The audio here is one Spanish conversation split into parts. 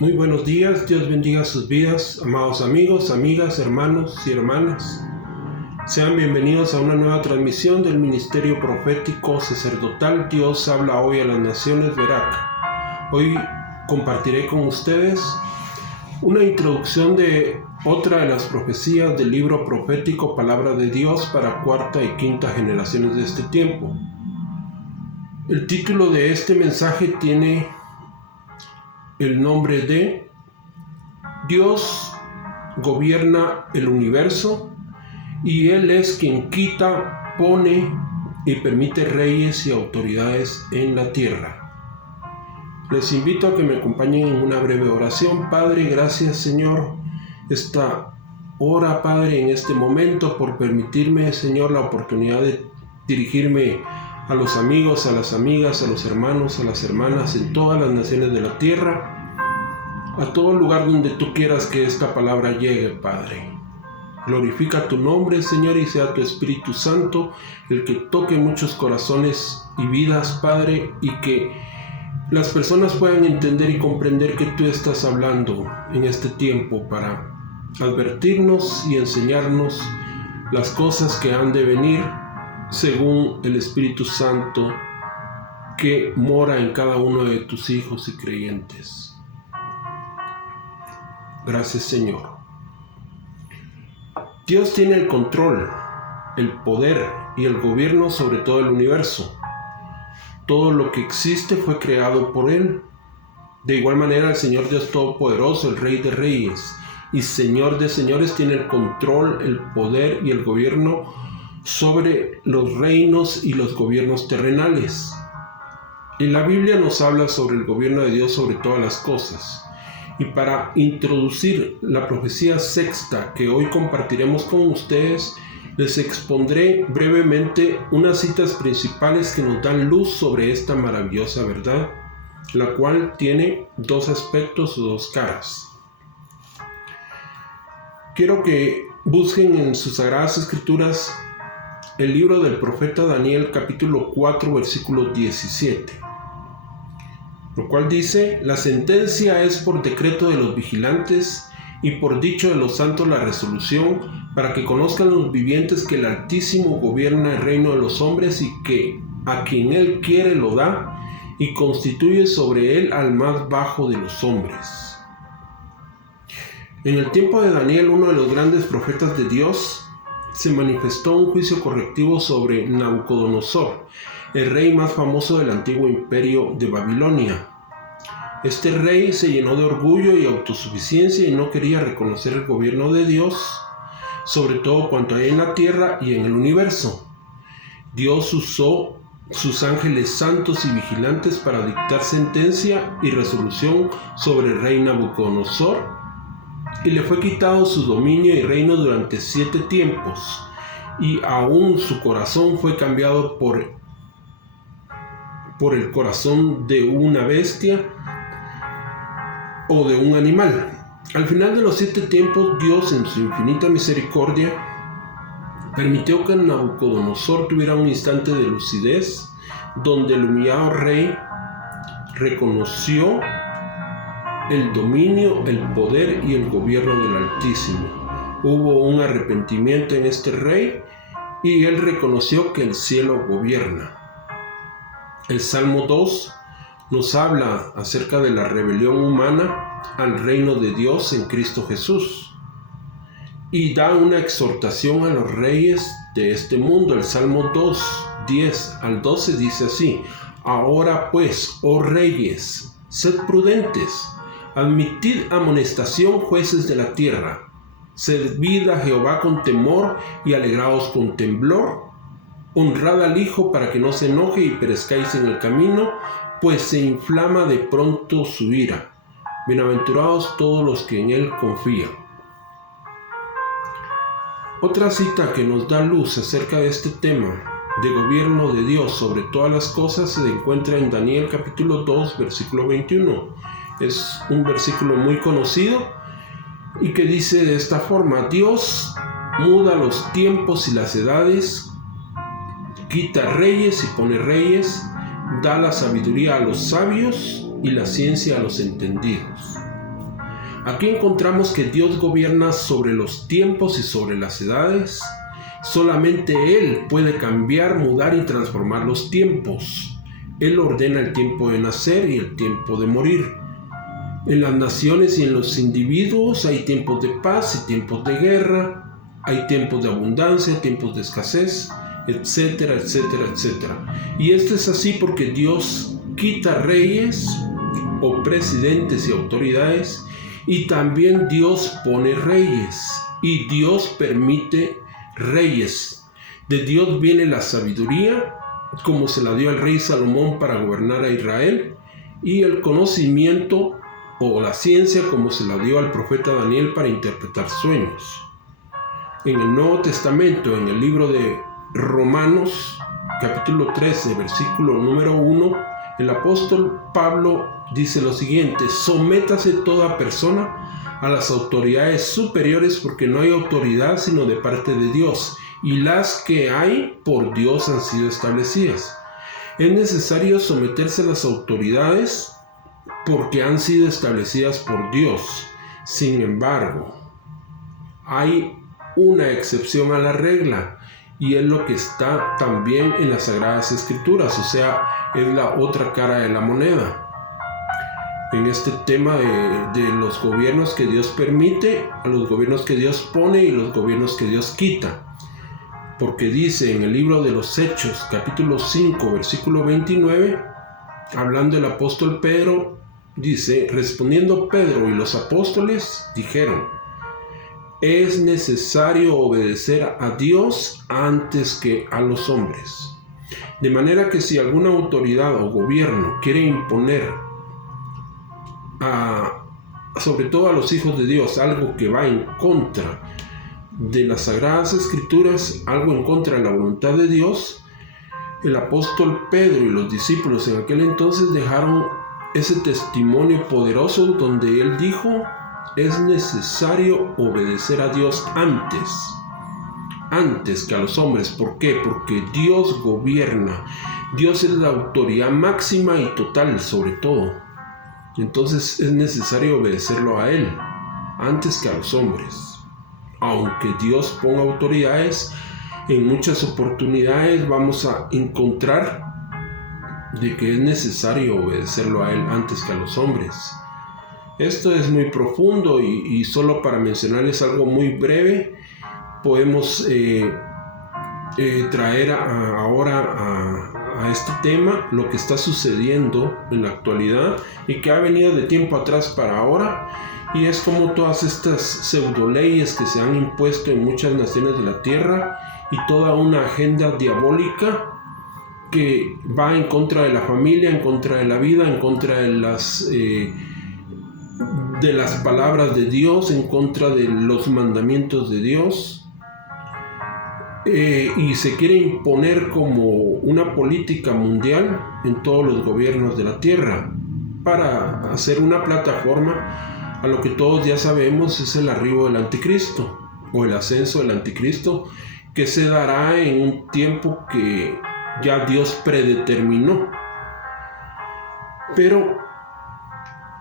Muy buenos días, Dios bendiga sus vidas, amados amigos, amigas, hermanos y hermanas. Sean bienvenidos a una nueva transmisión del Ministerio Profético Sacerdotal Dios habla hoy a las naciones Verac. Hoy compartiré con ustedes una introducción de otra de las profecías del libro profético Palabra de Dios para cuarta y quinta generaciones de este tiempo. El título de este mensaje tiene el nombre de Dios gobierna el universo y Él es quien quita, pone y permite reyes y autoridades en la tierra. Les invito a que me acompañen en una breve oración. Padre, gracias Señor, esta hora, Padre, en este momento por permitirme, Señor, la oportunidad de dirigirme a los amigos, a las amigas, a los hermanos, a las hermanas en todas las naciones de la tierra, a todo lugar donde tú quieras que esta palabra llegue, Padre. Glorifica tu nombre, Señor, y sea tu Espíritu Santo el que toque muchos corazones y vidas, Padre, y que las personas puedan entender y comprender que tú estás hablando en este tiempo para advertirnos y enseñarnos las cosas que han de venir según el Espíritu Santo que mora en cada uno de tus hijos y creyentes. Gracias, Señor. Dios tiene el control, el poder y el gobierno sobre todo el universo. Todo lo que existe fue creado por Él. De igual manera, el Señor Dios Todopoderoso, el Rey de Reyes y Señor de Señores, tiene el control, el poder y el gobierno sobre los reinos y los gobiernos terrenales. Y la Biblia nos habla sobre el gobierno de Dios sobre todas las cosas. Y para introducir la profecía sexta que hoy compartiremos con ustedes, les expondré brevemente unas citas principales que nos dan luz sobre esta maravillosa verdad, la cual tiene dos aspectos o dos caras. Quiero que busquen en sus Sagradas Escrituras el libro del profeta Daniel, capítulo 4, versículo 17. Lo cual dice: la sentencia es por decreto de los vigilantes y por dicho de los santos la resolución, para que conozcan los vivientes que el Altísimo gobierna el reino de los hombres y que a quien Él quiere lo da y constituye sobre él al más bajo de los hombres. En el tiempo de Daniel, uno de los grandes profetas de Dios, se manifestó un juicio correctivo sobre Nabucodonosor, el rey más famoso del antiguo imperio de Babilonia. Este rey se llenó de orgullo y autosuficiencia y no quería reconocer el gobierno de Dios sobre todo cuanto hay en la tierra y en el universo. Dios usó sus ángeles santos y vigilantes para dictar sentencia y resolución sobre el rey Nabucodonosor, y le fue quitado su dominio y reino durante 7 tiempos, y aún su corazón fue cambiado por el corazón de una bestia o de un animal. Al final de los 7 tiempos, Dios, en su infinita misericordia, permitió que Nabucodonosor tuviera un instante de lucidez, donde el humillado rey reconoció el dominio, el poder y el gobierno del Altísimo. Hubo un arrepentimiento en este rey y él reconoció que el cielo gobierna. El Salmo 2 nos habla acerca de la rebelión humana al reino de Dios en Cristo Jesús y da una exhortación a los reyes de este mundo. El Salmo 2, 10 al 12 dice así: ahora pues, oh reyes, sed prudentes, admitid amonestación, jueces de la tierra, servid a Jehová con temor y alegraos con temblor, honrad al Hijo para que no se enoje y perezcáis en el camino, pues se inflama de pronto su ira. Bienaventurados todos los que en Él confían. Otra cita que nos da luz acerca de este tema de gobierno de Dios sobre todas las cosas se encuentra en Daniel capítulo 2, versículo 21. Es un versículo muy conocido y que dice de esta forma: Dios muda los tiempos y las edades, quita reyes y pone reyes, da la sabiduría a los sabios y la ciencia a los entendidos. Aquí encontramos que Dios gobierna sobre los tiempos y sobre las edades. Solamente Él puede cambiar, mudar y transformar los tiempos. Él ordena el tiempo de nacer y el tiempo de morir. En las naciones y en los individuos hay tiempos de paz y tiempos de guerra, hay tiempos de abundancia, tiempos de escasez, etcétera, etcétera, etcétera. Y esto es así porque Dios quita reyes o presidentes y autoridades, y también Dios pone reyes, y Dios permite reyes. De Dios viene la sabiduría, como se la dio al rey Salomón para gobernar a Israel, y el conocimiento o la ciencia, como se la dio al profeta Daniel para interpretar sueños. En el Nuevo Testamento, en el libro de Romanos, capítulo 13, versículo número 1, el apóstol Pablo dice lo siguiente: sométase toda persona a las autoridades superiores, porque no hay autoridad sino de parte de Dios, y las que hay por Dios han sido establecidas. Es necesario someterse a las autoridades porque han sido establecidas por Dios. Sin embargo, hay una excepción a la regla, y es lo que está también en las Sagradas Escrituras, o sea, es la otra cara de la moneda. En este tema de los gobiernos que Dios permite, a los gobiernos que Dios pone y los gobiernos que Dios quita. Porque dice en el libro de los Hechos, capítulo 5, versículo 29, hablando el apóstol Pedro, dice: respondiendo Pedro y los apóstoles dijeron: es necesario obedecer a Dios antes que a los hombres. De manera que si alguna autoridad o gobierno quiere imponer sobre todo a los hijos de Dios algo que va en contra de las Sagradas Escrituras, algo en contra de la voluntad de Dios, el apóstol Pedro y los discípulos en aquel entonces dejaron ese testimonio poderoso donde él dijo: es necesario obedecer a Dios antes que a los hombres. ¿Por qué? Porque Dios gobierna. Dios es la autoridad máxima y total sobre todo. Entonces es necesario obedecerlo a Él antes que a los hombres. Aunque Dios ponga autoridades, en muchas oportunidades vamos a encontrar de que es necesario obedecerlo a Él antes que a los hombres. Esto es muy profundo y solo para mencionarles algo muy breve, podemos traer ahora a este tema lo que está sucediendo en la actualidad y que ha venido de tiempo atrás para ahora, y es como todas estas pseudoleyes que se han impuesto en muchas naciones de la tierra y toda una agenda diabólica que va en contra de la familia, en contra de la vida, en contra de las palabras de Dios, en contra de los mandamientos de Dios. Y se quiere imponer como una política mundial en todos los gobiernos de la tierra para hacer una plataforma a lo que todos ya sabemos es el arribo del anticristo o el ascenso del anticristo, que se dará en un tiempo que ya Dios predeterminó. Pero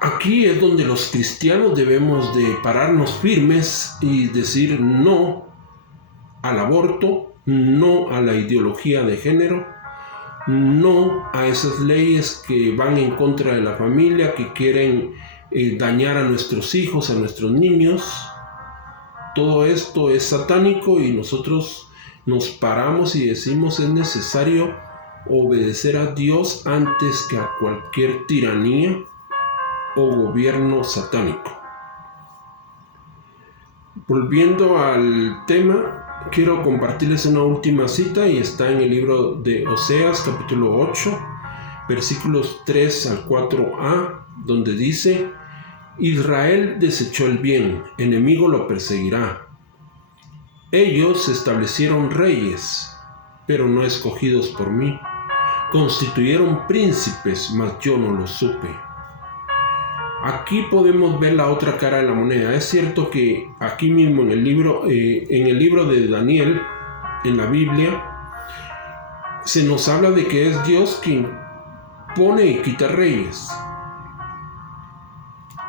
aquí es donde los cristianos debemos de pararnos firmes y decir no al aborto, no a la ideología de género, no a esas leyes que van en contra de la familia, que quieren dañar a nuestros hijos, a nuestros niños. Todo esto es satánico y nosotros nos paramos y decimos: es necesario obedecer a Dios antes que a cualquier tiranía o gobierno satánico. Volviendo al tema, quiero compartirles una última cita y está en el libro de Oseas, capítulo 8, versículos 3 al 4a, donde dice: Israel desechó el bien, enemigo lo perseguirá. Ellos establecieron reyes, pero no escogidos por mí. Constituyeron príncipes, mas yo no los supe. Aquí podemos ver la otra cara de la moneda. Es cierto que aquí mismo en el libro de Daniel, en la Biblia, se nos habla de que es Dios quien pone y quita reyes.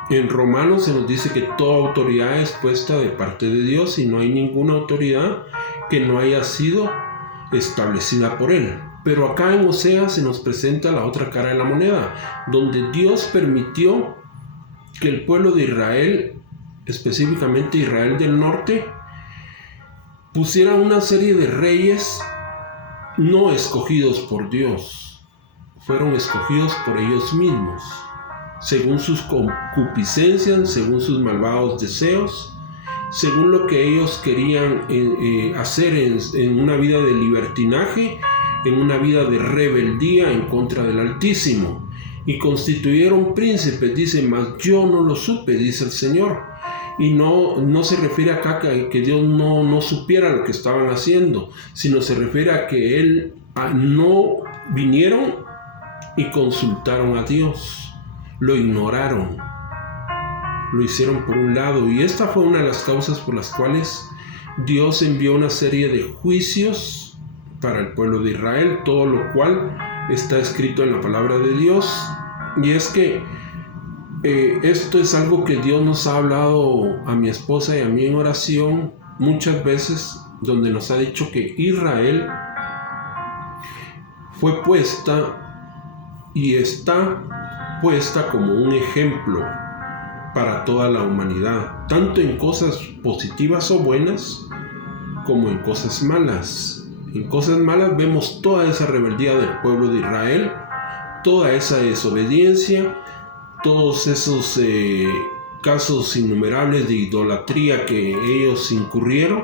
En Romanos se nos dice que toda autoridad es puesta de parte de Dios y no hay ninguna autoridad que no haya sido establecida por Él. Pero acá en Oseas se nos presenta la otra cara de la moneda, donde Dios permitió que el pueblo de Israel, específicamente Israel del norte, pusiera una serie de reyes no escogidos por Dios, fueron escogidos por ellos mismos, según sus concupiscencias, según sus malvados deseos, según lo que ellos querían hacer en una vida de libertinaje, en una vida de rebeldía en contra del Altísimo. Y constituyeron príncipes, dice, mas yo no lo supe, dice el Señor. Y no se refiere acá que Dios no supiera lo que estaban haciendo, sino se refiere a que no vinieron y consultaron a Dios, lo ignoraron, lo hicieron por un lado. Y esta fue una de las causas por las cuales Dios envió una serie de juicios para el pueblo de Israel, todo lo cual está escrito en la palabra de Dios. Y es que esto es algo que Dios nos ha hablado a mi esposa y a mí en oración muchas veces, donde nos ha dicho que Israel fue puesta y está puesta como un ejemplo para toda la humanidad, tanto en cosas positivas o buenas como en cosas malas. En cosas malas vemos toda esa rebeldía del pueblo de Israel, toda esa desobediencia, todos esos casos innumerables de idolatría que ellos incurrieron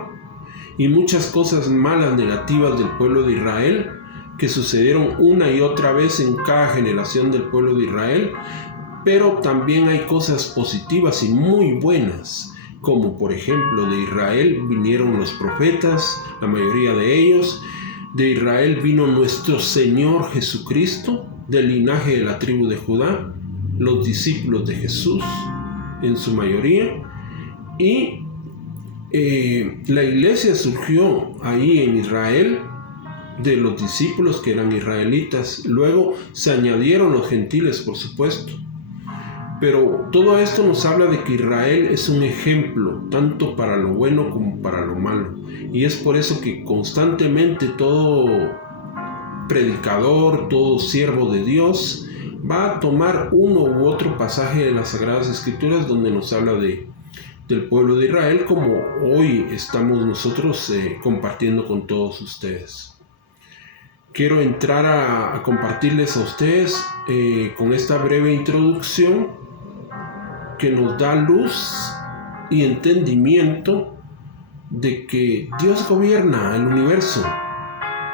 y muchas cosas malas, negativas del pueblo de Israel que sucedieron una y otra vez en cada generación del pueblo de Israel. Pero también hay cosas positivas y muy buenas, como por ejemplo de Israel vinieron los profetas, la mayoría de ellos. De Israel vino nuestro Señor Jesucristo, del linaje de la tribu de Judá, los discípulos de Jesús en su mayoría. Y la iglesia surgió ahí en Israel de los discípulos que eran israelitas. Luego se añadieron los gentiles, por supuesto. Pero todo esto nos habla de que Israel es un ejemplo, tanto para lo bueno como para lo malo. Y es por eso que constantemente todo predicador, todo siervo de Dios, va a tomar uno u otro pasaje de las Sagradas Escrituras donde nos habla del pueblo de Israel, como hoy estamos nosotros compartiendo con todos ustedes. Quiero entrar a compartirles a ustedes con esta breve introducción que nos da luz y entendimiento de que Dios gobierna el universo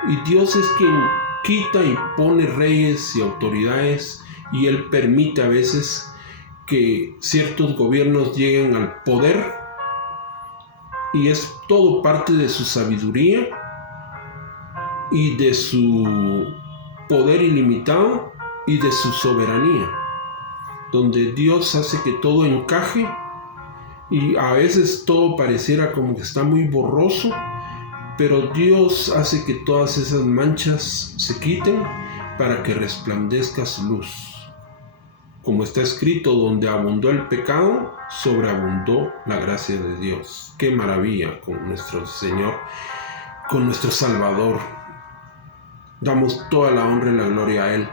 y Dios es quien quita y pone reyes y autoridades, y Él permite a veces que ciertos gobiernos lleguen al poder, y es todo parte de su sabiduría y de su poder ilimitado y de su soberanía, donde Dios hace que todo encaje, y a veces todo pareciera como que está muy borroso, pero Dios hace que todas esas manchas se quiten para que resplandezca su luz. Como está escrito, donde abundó el pecado, sobreabundó la gracia de Dios. ¡Qué maravilla con nuestro Señor, con nuestro Salvador! Damos toda la honra y la gloria a Él.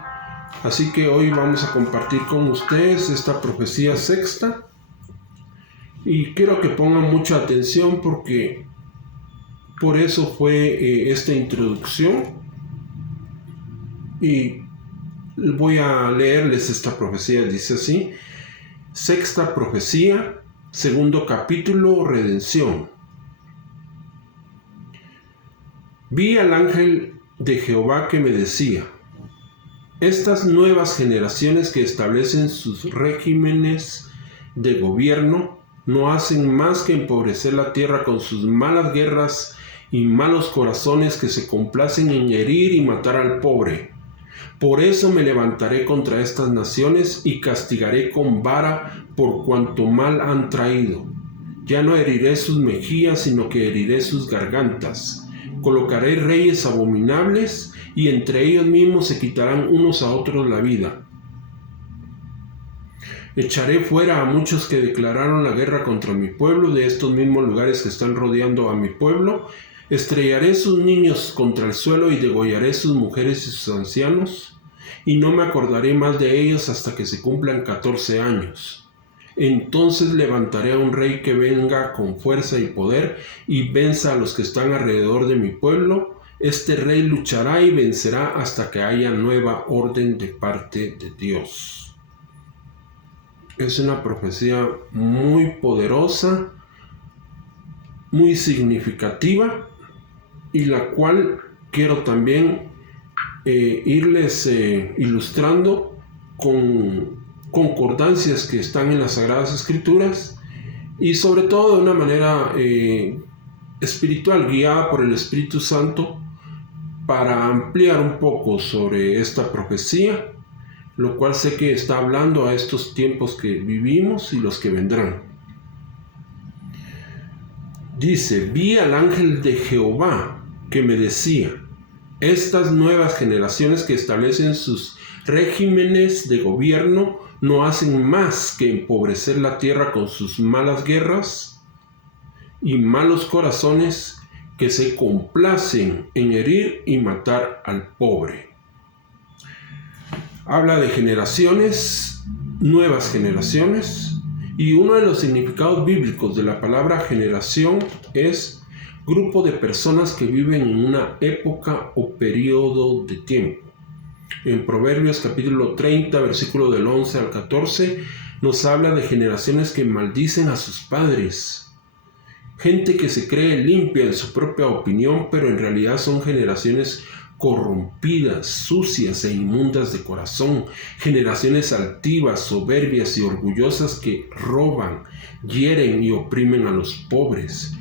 Así que hoy vamos a compartir con ustedes esta profecía sexta, y quiero que pongan mucha atención porque por eso fue esta introducción, y voy a leerles esta profecía. Dice así: sexta profecía, segundo capítulo, redención. Vi al ángel de Jehová que me decía: estas nuevas generaciones que establecen sus regímenes de gobierno no hacen más que empobrecer la tierra con sus malas guerras y malos corazones que se complacen en herir y matar al pobre. Por eso me levantaré contra estas naciones y castigaré con vara por cuanto mal han traído. Ya no heriré sus mejillas, sino que heriré sus gargantas. Colocaré reyes abominables, y entre ellos mismos se quitarán unos a otros la vida. Echaré fuera a muchos que declararon la guerra contra mi pueblo, de estos mismos lugares que están rodeando a mi pueblo. Estrellaré sus niños contra el suelo y degollaré sus mujeres y sus ancianos, y no me acordaré más de ellos hasta que se cumplan 14 años. Entonces levantaré a un rey que venga con fuerza y poder y venza a los que están alrededor de mi pueblo. Este rey luchará y vencerá hasta que haya nueva orden de parte de Dios. Es una profecía muy poderosa, muy significativa, y la cual quiero también irles ilustrando con concordancias que están en las Sagradas Escrituras, y sobre todo de una manera espiritual, guiada por el Espíritu Santo, para ampliar un poco sobre esta profecía, lo cual sé que está hablando a estos tiempos que vivimos y los que vendrán. Dice: vi al ángel de Jehová que me decía: estas nuevas generaciones que establecen sus regímenes de gobierno no hacen más que empobrecer la tierra con sus malas guerras y malos corazones que se complacen en herir y matar al pobre. Habla de generaciones, nuevas generaciones, y uno de los significados bíblicos de la palabra generación es grupo de personas que viven en una época o periodo de tiempo. En Proverbios capítulo 30, versículo del 11 al 14, nos habla de generaciones que maldicen a sus padres. Gente que se cree limpia en su propia opinión, pero en realidad son generaciones corrompidas, sucias e inmundas de corazón. Generaciones altivas, soberbias y orgullosas que roban, hieren y oprimen a los pobres.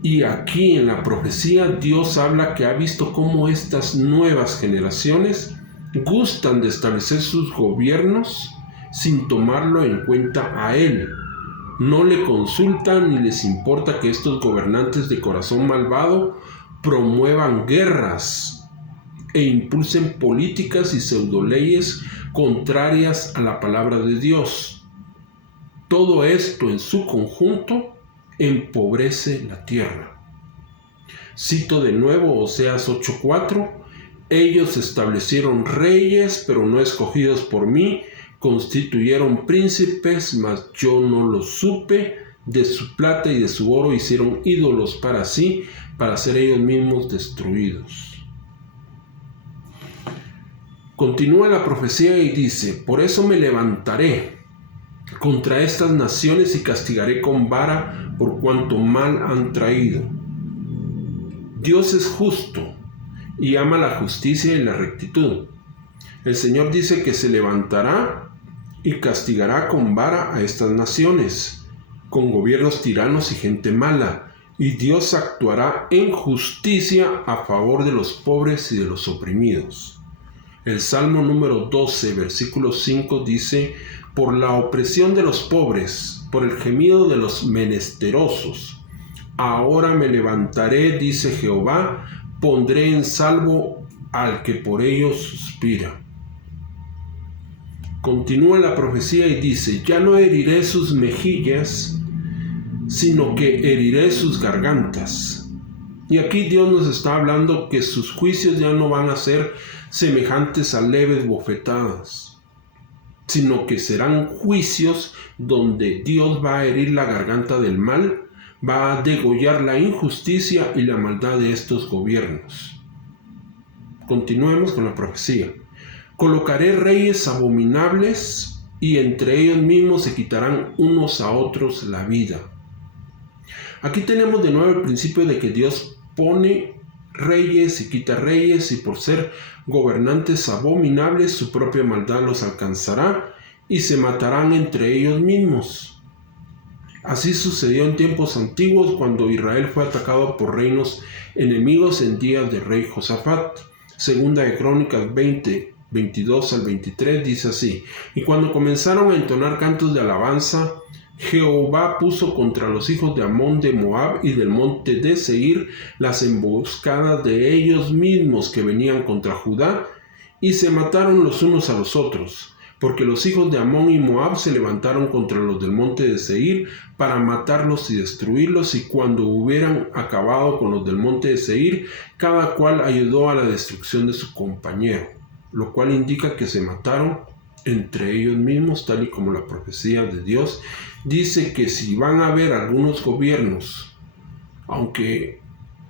Y aquí en la profecía Dios habla que ha visto cómo estas nuevas generaciones gustan de establecer sus gobiernos sin tomarlo en cuenta a Él. No le consultan ni les importa que estos gobernantes de corazón malvado promuevan guerras e impulsen políticas y pseudoleyes contrarias a la palabra de Dios. Todo esto en su conjunto empobrece la tierra. Cito de nuevo Oseas 8:4: ellos establecieron reyes, pero no escogidos por mí, constituyeron príncipes, mas yo no los supe. De su plata y de su oro hicieron ídolos para sí, para ser ellos mismos destruidos. Continúa la profecía y dice: por eso me levantaré contra estas naciones y castigaré con vara por cuanto mal han traído. Dios es justo y ama la justicia y la rectitud. El Señor dice que se levantará y castigará con vara a estas naciones, con gobiernos tiranos y gente mala, y Dios actuará en justicia a favor de los pobres y de los oprimidos. El Salmo número 12, versículo 5 dice: por la opresión de los pobres, por el gemido de los menesterosos, ahora me levantaré, dice Jehová, pondré en salvo al que por ellos suspira. Continúa la profecía y dice: ya no heriré sus mejillas, sino que heriré sus gargantas. Y aquí Dios nos está hablando que sus juicios ya no van a ser semejantes a leves bofetadas, sino que serán juicios donde Dios va a herir la garganta del mal, va a degollar la injusticia y la maldad de estos gobiernos. Continuemos con la profecía. Colocaré reyes abominables y entre ellos mismos se quitarán unos a otros la vida. Aquí tenemos de nuevo el principio de que Dios pone reyes y quita reyes, y por ser gobernantes abominables su propia maldad los alcanzará y se matarán entre ellos mismos. Así sucedió en tiempos antiguos cuando Israel fue atacado por reinos enemigos en días del rey Josafat. Segunda de Crónicas 20, 22 al 23 dice así: y cuando comenzaron a entonar cantos de alabanza, Jehová puso contra los hijos de Amón de Moab y del monte de Seir las emboscadas de ellos mismos que venían contra Judá, y se mataron los unos a los otros. porque los hijos de Amón y Moab se levantaron contra los del monte de Seir para matarlos y destruirlos, y cuando hubieran acabado con los del monte de Seir, cada cual ayudó a la destrucción de su compañero, lo cual indica que se mataron entre ellos mismos, tal y como la profecía de Dios dice que si van a haber algunos gobiernos, aunque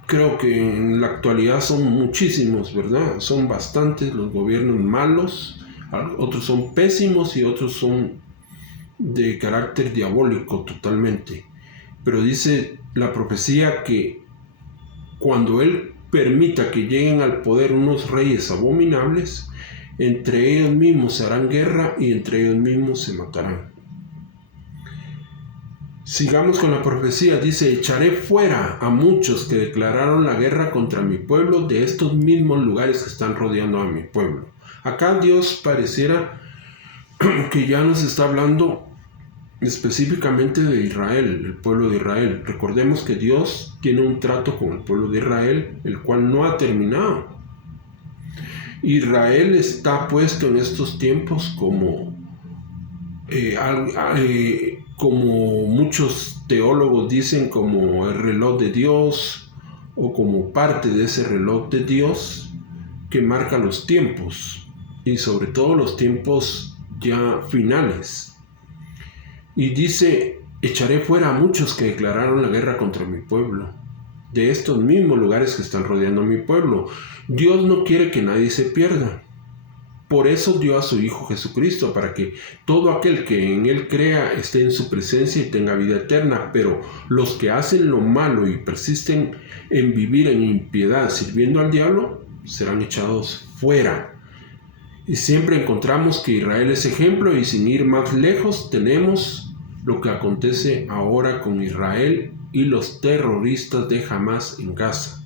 creo que en la actualidad son muchísimos, ¿verdad? Son bastantes los gobiernos malos, otros son pésimos y otros son de carácter diabólico totalmente. Pero dice la profecía que cuando Él permita que lleguen al poder unos reyes abominables, entre ellos mismos se harán guerra y entre ellos mismos se matarán. Sigamos con la profecía. Dice: echaré fuera a muchos que declararon la guerra contra mi pueblo de estos mismos lugares que están rodeando a mi pueblo. Acá Dios pareciera que ya nos está hablando específicamente de Israel, el pueblo de Israel. Recordemos que Dios tiene un trato con el pueblo de Israel, el cual no ha terminado. Israel está puesto en estos tiempos como muchos teólogos dicen, como el reloj de Dios, o como parte de ese reloj de Dios que marca los tiempos, y sobre todo los tiempos ya finales. Y dice: echaré fuera a muchos que declararon la guerra contra mi pueblo, de estos mismos lugares que están rodeando a mi pueblo. Dios no quiere que nadie se pierda. Por eso dio a su Hijo Jesucristo, para que todo aquel que en Él crea esté en su presencia y tenga vida eterna. Pero los que hacen lo malo y persisten en vivir en impiedad sirviendo al diablo, serán echados fuera. Y siempre encontramos que Israel es ejemplo, y sin ir más lejos tenemos lo que acontece ahora con Israel y los terroristas de Hamás en Gaza.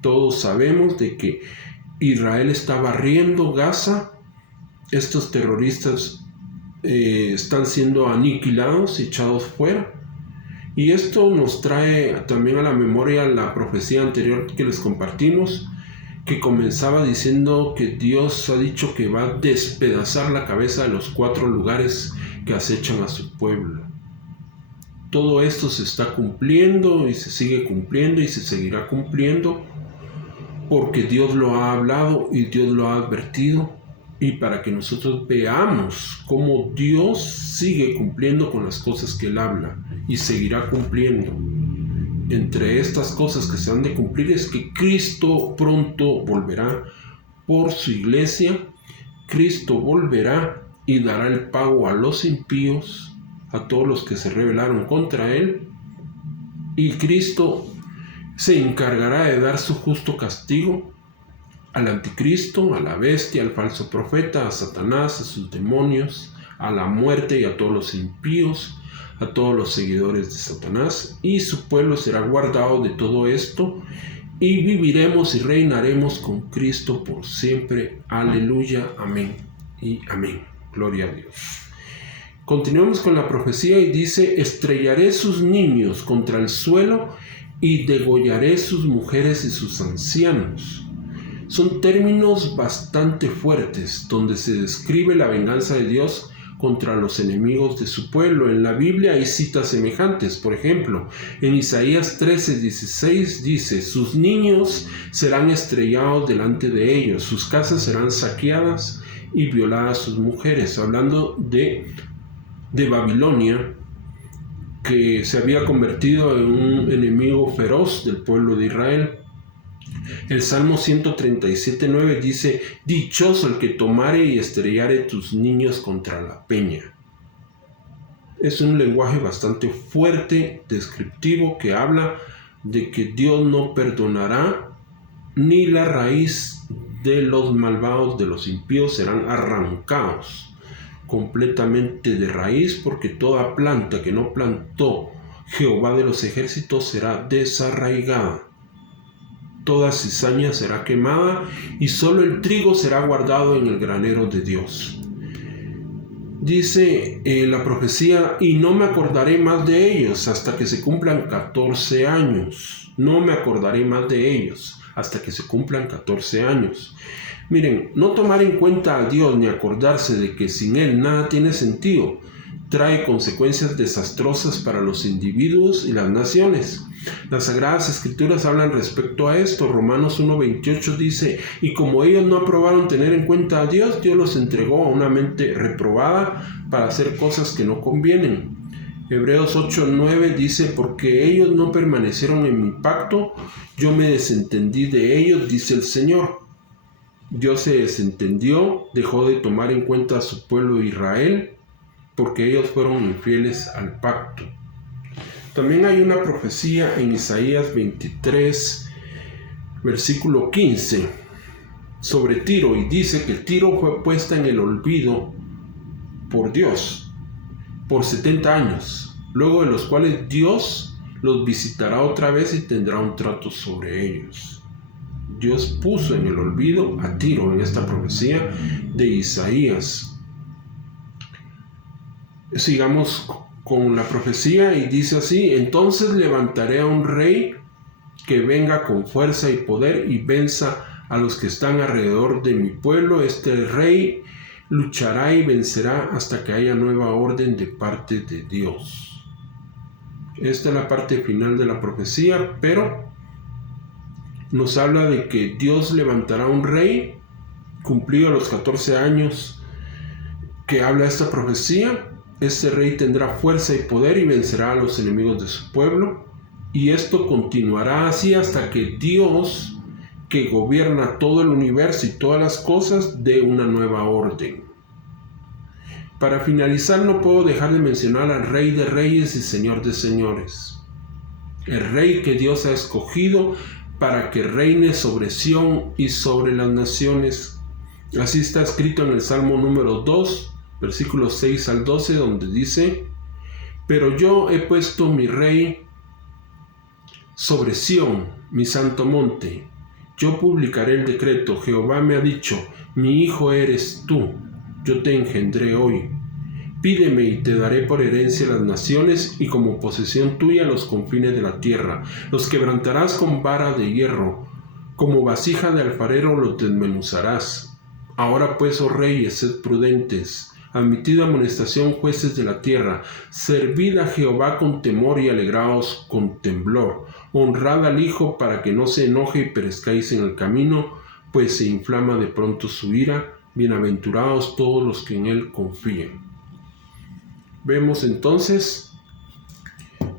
Todos sabemos de que Israel está barriendo Gaza. Estos terroristas están siendo aniquilados, echados fuera. Y esto nos trae también a la memoria la profecía anterior que les compartimos, que comenzaba diciendo que Dios ha dicho que va a despedazar la cabeza de los 4 lugares que acechan a su pueblo. Todo esto se está cumpliendo y se sigue cumpliendo y se seguirá cumpliendo, porque Dios lo ha hablado y Dios lo ha advertido, y para que nosotros veamos cómo Dios sigue cumpliendo con las cosas que Él habla y seguirá cumpliendo. Entre estas cosas que se han de cumplir es que Cristo pronto volverá por su iglesia. Cristo volverá y dará el pago a los impíos, a todos los que se rebelaron contra Él, y Cristo se encargará de dar su justo castigo al anticristo, a la bestia, al falso profeta, a Satanás, a sus demonios, a la muerte y a todos los impíos, a todos los seguidores de Satanás, y su pueblo será guardado de todo esto, y viviremos y reinaremos con Cristo por siempre. Aleluya, amén y amén. Gloria a Dios. Continuamos con la profecía y dice: estrellaré sus niños contra el suelo y degollaré sus mujeres y sus ancianos. Son términos bastante fuertes donde se describe la venganza de Dios contra los enemigos de su pueblo. En la Biblia hay citas semejantes. Por ejemplo, en Isaías 13:16 dice: sus niños serán estrellados delante de ellos, sus casas serán saqueadas y violadas sus mujeres, hablando de Babilonia, que se había convertido en un enemigo feroz del pueblo de Israel. El Salmo 137:9 dice: dichoso el que tomare y estrellare tus niños contra la peña. Es un lenguaje bastante fuerte, descriptivo, que habla de que Dios no perdonará, ni la raíz de los malvados, de los impíos, serán arrancados completamente de raíz, porque toda planta que no plantó Jehová de los ejércitos será desarraigada. Toda cizaña será quemada y solo el trigo será guardado en el granero de Dios. Dice la profecía: y no me acordaré más de ellos hasta que se cumplan 14 años. No me acordaré más de ellos hasta que se cumplan 14 años. Miren, no tomar en cuenta a Dios ni acordarse de que sin Él nada tiene sentido, trae consecuencias desastrosas para los individuos y las naciones. Las Sagradas Escrituras hablan respecto a esto. Romanos 1:28 dice: y como ellos no aprobaron tener en cuenta a Dios, Dios los entregó a una mente reprobada para hacer cosas que no convienen. Hebreos 8:9 dice: porque ellos no permanecieron en mi pacto, yo me desentendí de ellos, dice el Señor. Dios se desentendió, dejó de tomar en cuenta a su pueblo Israel, porque ellos fueron infieles al pacto. También hay una profecía en Isaías 23, versículo 15, sobre Tiro, y dice que Tiro fue puesta en el olvido por Dios por 70 años, luego de los cuales Dios los visitará otra vez y tendrá un trato sobre ellos. Dios puso en el olvido a Tiro en esta profecía de Isaías. Sigamos con la profecía y dice así: entonces levantaré a un rey que venga con fuerza y poder y venza a los que están alrededor de mi pueblo. Este rey luchará y vencerá hasta que haya nueva orden de parte de Dios. Esta es la parte final de la profecía, pero nos habla de que Dios levantará un rey cumplido los 14 años que habla esta profecía. Este rey tendrá fuerza y poder y vencerá a los enemigos de su pueblo, y esto continuará así hasta que Dios, que gobierna todo el universo y todas las cosas, dé una nueva orden. Para finalizar, no puedo dejar de mencionar al Rey de Reyes y Señor de Señores, el Rey que Dios ha escogido para que reine sobre Sión y sobre las naciones. Así está escrito en el Salmo número 2, versículos 6 al 12, donde dice: pero yo he puesto mi Rey sobre Sión, mi santo monte. Yo publicaré el decreto. Jehová me ha dicho: mi hijo eres tú, yo te engendré hoy. Pídeme y te daré por herencia las naciones y como posesión tuya los confines de la tierra. Los quebrantarás con vara de hierro, como vasija de alfarero los desmenuzarás. Ahora pues, oh reyes, sed prudentes, admitid amonestación, jueces de la tierra, servid a Jehová con temor y alegraos con temblor. Honrad al Hijo para que no se enoje y perezcáis en el camino, pues se inflama de pronto su ira. Bienaventurados todos los que en él confían. Vemos entonces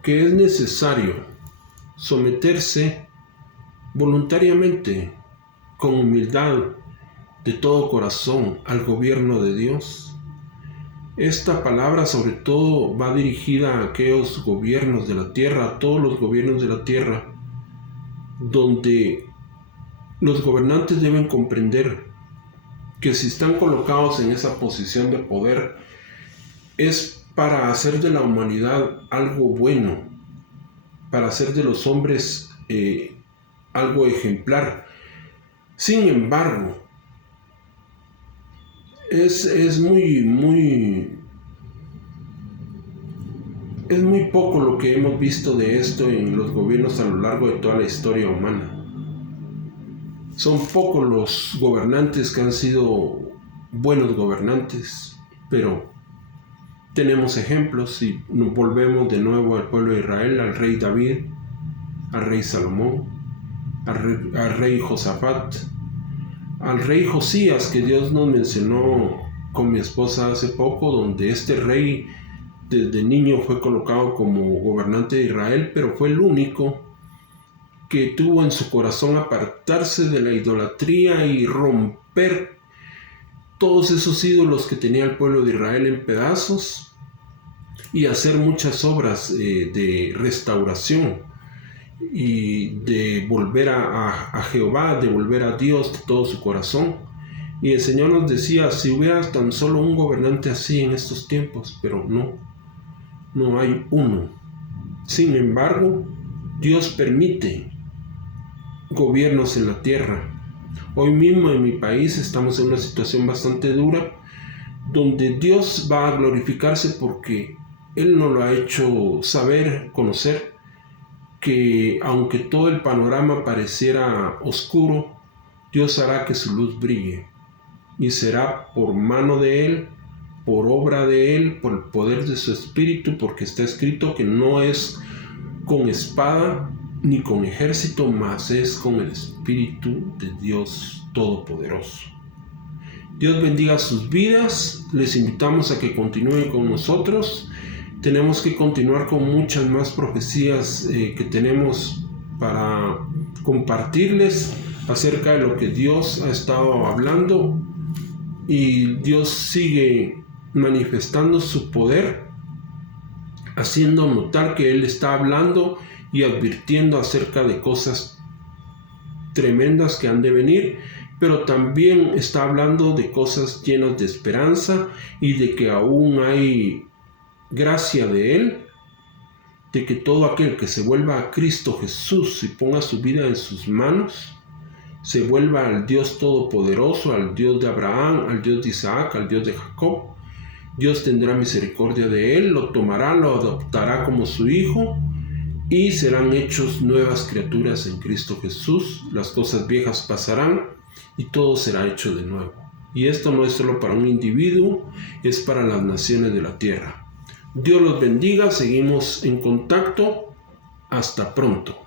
que es necesario someterse voluntariamente, con humildad, de todo corazón, al gobierno de Dios. Esta palabra sobre todo va dirigida a aquellos gobiernos de la tierra, a todos los gobiernos de la tierra, donde los gobernantes deben comprender que si están colocados en esa posición de poder es para hacer de la humanidad algo bueno, para hacer de los hombres algo ejemplar. Sin embargo, es muy poco lo que hemos visto de esto en los gobiernos a lo largo de toda la historia humana. Son pocos los gobernantes que han sido buenos gobernantes, pero tenemos ejemplos y nos volvemos de nuevo al pueblo de Israel, al rey David, al rey Salomón, al rey Josafat, al rey Josías, que Dios nos mencionó con mi esposa hace poco, donde este rey desde niño fue colocado como gobernante de Israel, pero fue el único que tuvo en su corazón apartarse de la idolatría y romper todos esos ídolos que tenía el pueblo de Israel en pedazos y hacer muchas obras de restauración y de volver a Jehová, de volver a Dios de todo su corazón. Y el Señor nos decía: si hubiera tan solo un gobernante así en estos tiempos, pero no hay uno. Sin embargo, Dios permite gobiernos en la tierra. Hoy mismo en mi país estamos en una situación bastante dura, donde Dios va a glorificarse porque Él nos lo ha hecho saber, conocer, que aunque todo el panorama pareciera oscuro, Dios hará que su luz brille, y será por mano de Él, por obra de Él, por el poder de su Espíritu, porque está escrito que no es con espada ni con ejército, mas es con el Espíritu de Dios Todopoderoso. Dios bendiga sus vidas, les invitamos a que continúen con nosotros. Tenemos que continuar con muchas más profecías que tenemos para compartirles acerca de lo que Dios ha estado hablando, y Dios sigue manifestando su poder, haciendo notar que Él está hablando y advirtiendo acerca de cosas tremendas que han de venir, pero también está hablando de cosas llenas de esperanza y de que aún hay gracia de Él, de que todo aquel que se vuelva a Cristo Jesús y ponga su vida en sus manos, se vuelva al Dios Todopoderoso, al Dios de Abraham, al Dios de Isaac, al Dios de Jacob. Dios tendrá misericordia de él, lo tomará, lo adoptará como su hijo, y serán hechos nuevas criaturas en Cristo Jesús. Las cosas viejas pasarán y todo será hecho de nuevo. Y esto no es solo para un individuo, es para las naciones de la tierra. Dios los bendiga, seguimos en contacto. Hasta pronto.